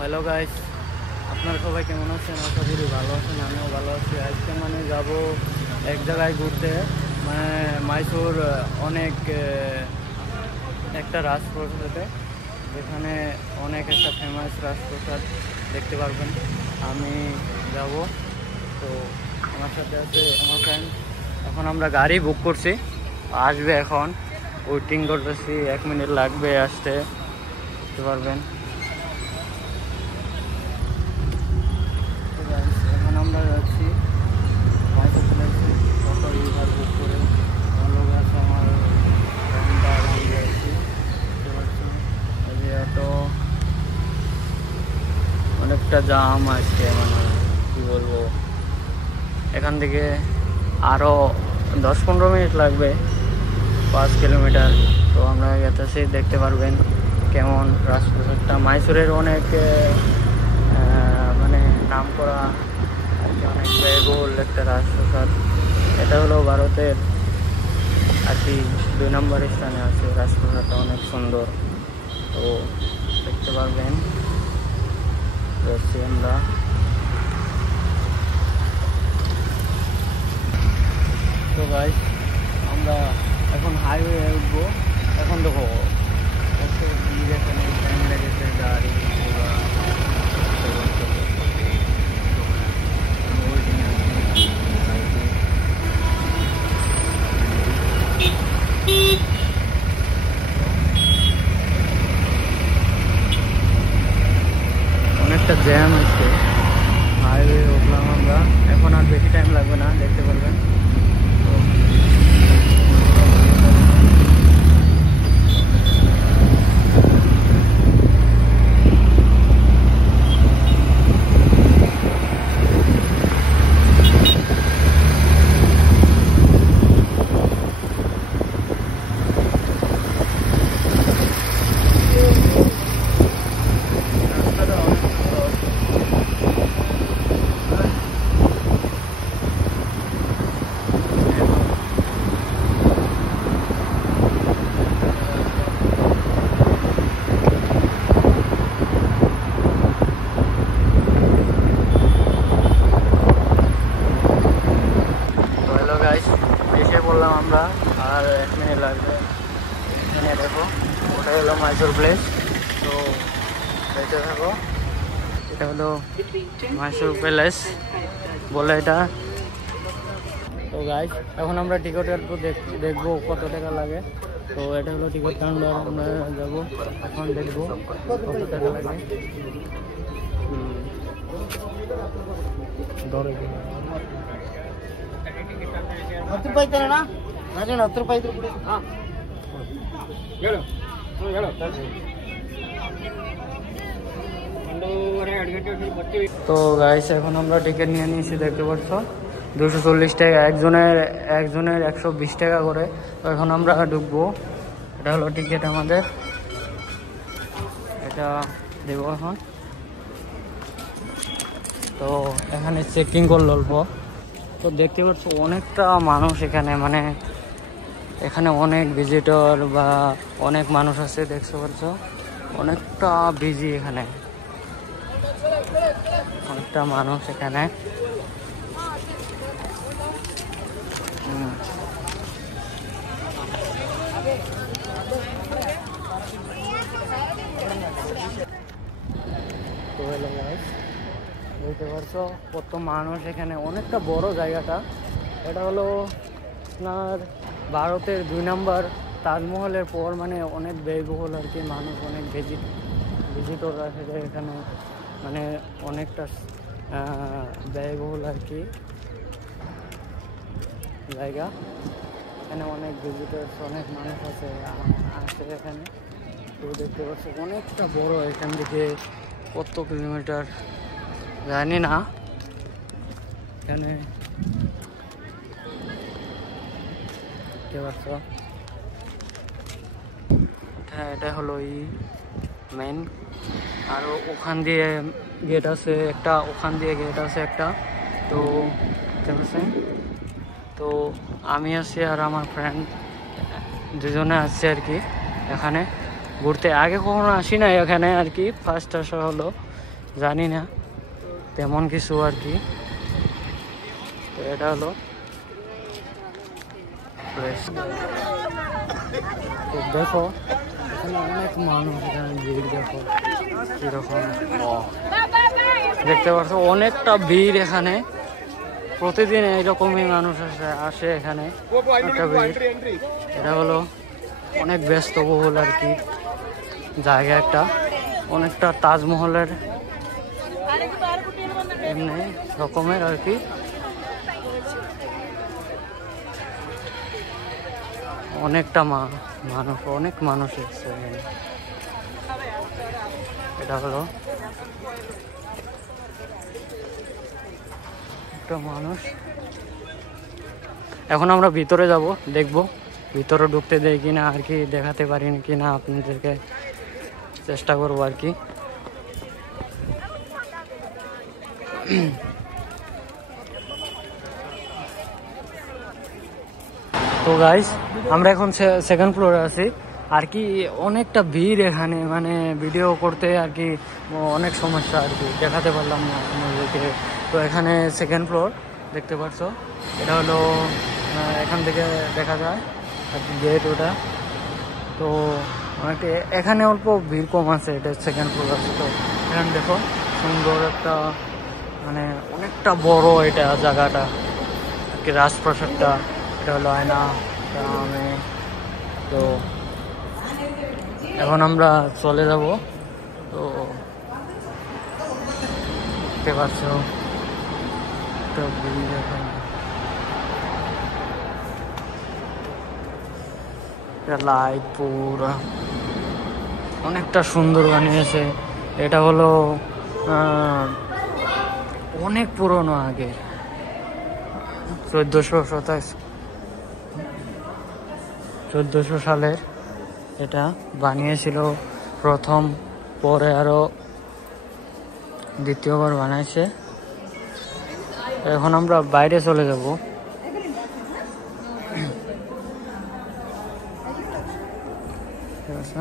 Hello guys, আপনারা সবাই কেমন আছেন? আশা করি ভালো আছেন, আমিও ভালো আছি। আজকে যাব এক জায়গায় ঘুরতে, মাইসোর অনেক একটা রাজপ্রাসাদে, যেখানে অনেক একটা ফেমাস রাজপ্রাসাদ দেখতে পারবেন। আমি যাব, তো আমার সাথে আছে আমার ফ্রেন্ড। এখন আমরা গাড়ি বুক করছি, আসবে এখন, ওয়েটিং করতেছি, 1 মিনিট লাগবে আসতে, দেখতে পারবেন। এখন আমরা যাচ্ছি মাইসোর চলে এসেছি, অটো রিভার বুক করে। ভালো আছে আমার ফ্রেন্ডটা, আমি যাচ্ছি, দেখতে পাচ্ছি অটো অনেকটা জাম আজকে, কী বলবো, এখান থেকে আরও 10-15 মিনিট লাগবে, 5 কিলোমিটার। তো আমরা যেতেছি, দেখতে পারবেন কেমন রাজপ্রাসাদটা। মাইসোরের অনেক নাম করা আর কি, অনেক ব্যয়বহুল একটা রাজপ্রাসাদ। এটা হলো ভারতের আর কি 2 নম্বর স্থানে আছে। রাজপ্রাসাদটা অনেক সুন্দর, তো দেখতে পারবেন। যাচ্ছি আমরা। তো ভাই, আমরা এখন হাইওয়ে উঠবো। এখন দেখো টাইম লেগেছে, গাড়ি অনেকটা জ্যাম আছে। হাইওয়ে উঠলাম আমরা, এখন আর বেশি টাইম লাগবে না, দেখতে পারবেন। এসে পড়লাম আমরা, আর 1 মিনিট লাগবে। এখানে দেখো, ওটা হলো মাইসোর প্লেস। তো দেখতে থাকো, এটা হলো মাইসোর প্যালেস বলে এটা। তো গাইস, এখন আমরা টিকিট কাটবো, দেখবো কত টাকা লাগে। তো এটা হলো টিকিট কাউন্টার, আমরা যাবো এখন, দেখবো কত টাকা লাগে। তো গাইস, এখন আমরা টিকিট নিয়ে নিয়েছি, দেখতে পাচ্ছ 240 টাকা, একজনের 120 টাকা করে। তো এখন আমরা ঢুকবো, এটা হলো টিকিট আমাদের, এটা দেবো এখন। তো এখানে চেকিং করলো অল্প। তো দেখতে পাচ্ছ অনেকটা মানুষ এখানে, এখানে অনেক ভিজিটর বা অনেক মানুষ আছে, দেখতে পাচ্ছ অনেকটা বিজি এখানে, অনেকটা মানুষ এখানে। তো হলো গাইস, বুঝতে পারছো কত মানুষ এখানে, অনেকটা বড় জায়গাটা। এটা হলো আপনার ভারতের 2 নম্বর তাজমহলের পর, অনেক ব্যয়বহুল আর কি। মানুষ অনেক ভিজিটর আসে এখানে, অনেকটা ব্যয়বহুল আর কি জায়গা। এখানে অনেক ভিজিটার্স, অনেক মানুষ আসে এখানে। তো দেখতে পাচ্ছি অনেকটা বড়, এখান থেকে কত কিলোমিটার জানি না। এখানে দেখতে পাচ্ছ, এটা হলো মেন। আর ওখান দিয়ে গেট আছে একটা, তো তো আমি আছি আর আমার ফ্রেন্ড, দুজনে আসছে আর কি এখানে ঘুরতে। আগে কখনো আসি না এখানে আর কি, ফার্স্ট আসা হলো। জানি না, তেমন কিছু আর কি। তো এটা হলো দেখো এখানে অনেক মানুষ, এখানে ভিড় দেখো কিরকম, দেখতে পাচ্ছ অনেকটা ভিড় এখানে। প্রতিদিন এইরকমই মানুষ আসে এখানে একটা ভিড়। এটা হলো অনেক ব্যস্তবহুল আর কি জায়গা, একটা অনেকটা তাজমহলের এমনি রকমের আর কি। অনেকটা মানুষ, অনেক মানুষ এসছে এখানে। এটা হলো একটা মানুষ। এখন আমরা ভিতরে যাব, দেখবো ভিতরে ঢুকতে দেয় কিনা আর কি, দেখাতে পারি কিনা আপনাদেরকে চেষ্টা করবো আর কি। তো গাইস আমরা এখন সেকেন্ড ফ্লোরে আছি আর কি। অনেকটা ভিড় এখানে, মানে ভিডিও করতে আর কি অনেক সমস্যা আর কি, দেখাতে পারলাম না আপনাদেরকে। তো এখানে সেকেন্ড ফ্লোর দেখতে পাচ্ছ, এটা হলো এখান থেকে দেখা যায় আর কি গেট ওটা। তো অনেকটা এখানে অল্প ভিড় কম আছে, এটা সেকেন্ড ফ্লোর আছে। তো এখানে দেখো সুন্দর একটা, মানে অনেকটা বড় এটা জায়গাটা আর কি, রাজপ্রাসাদটা। এটা হলো আয়না গ্রামে। তো এখন আমরা চলে যাব। তো দেখতে পাচ্ছ লাইট পুরা অনেকটা সুন্দর বানিয়েছে। এটা হলো অনেক পুরনো, আগে 1427 সালের এটা বানিয়েছিল প্রথম, পরে আরো দ্বিতীয়বার বানাইছে। এখন আমরা বাইরে চলে যাব। ঠিক আছে।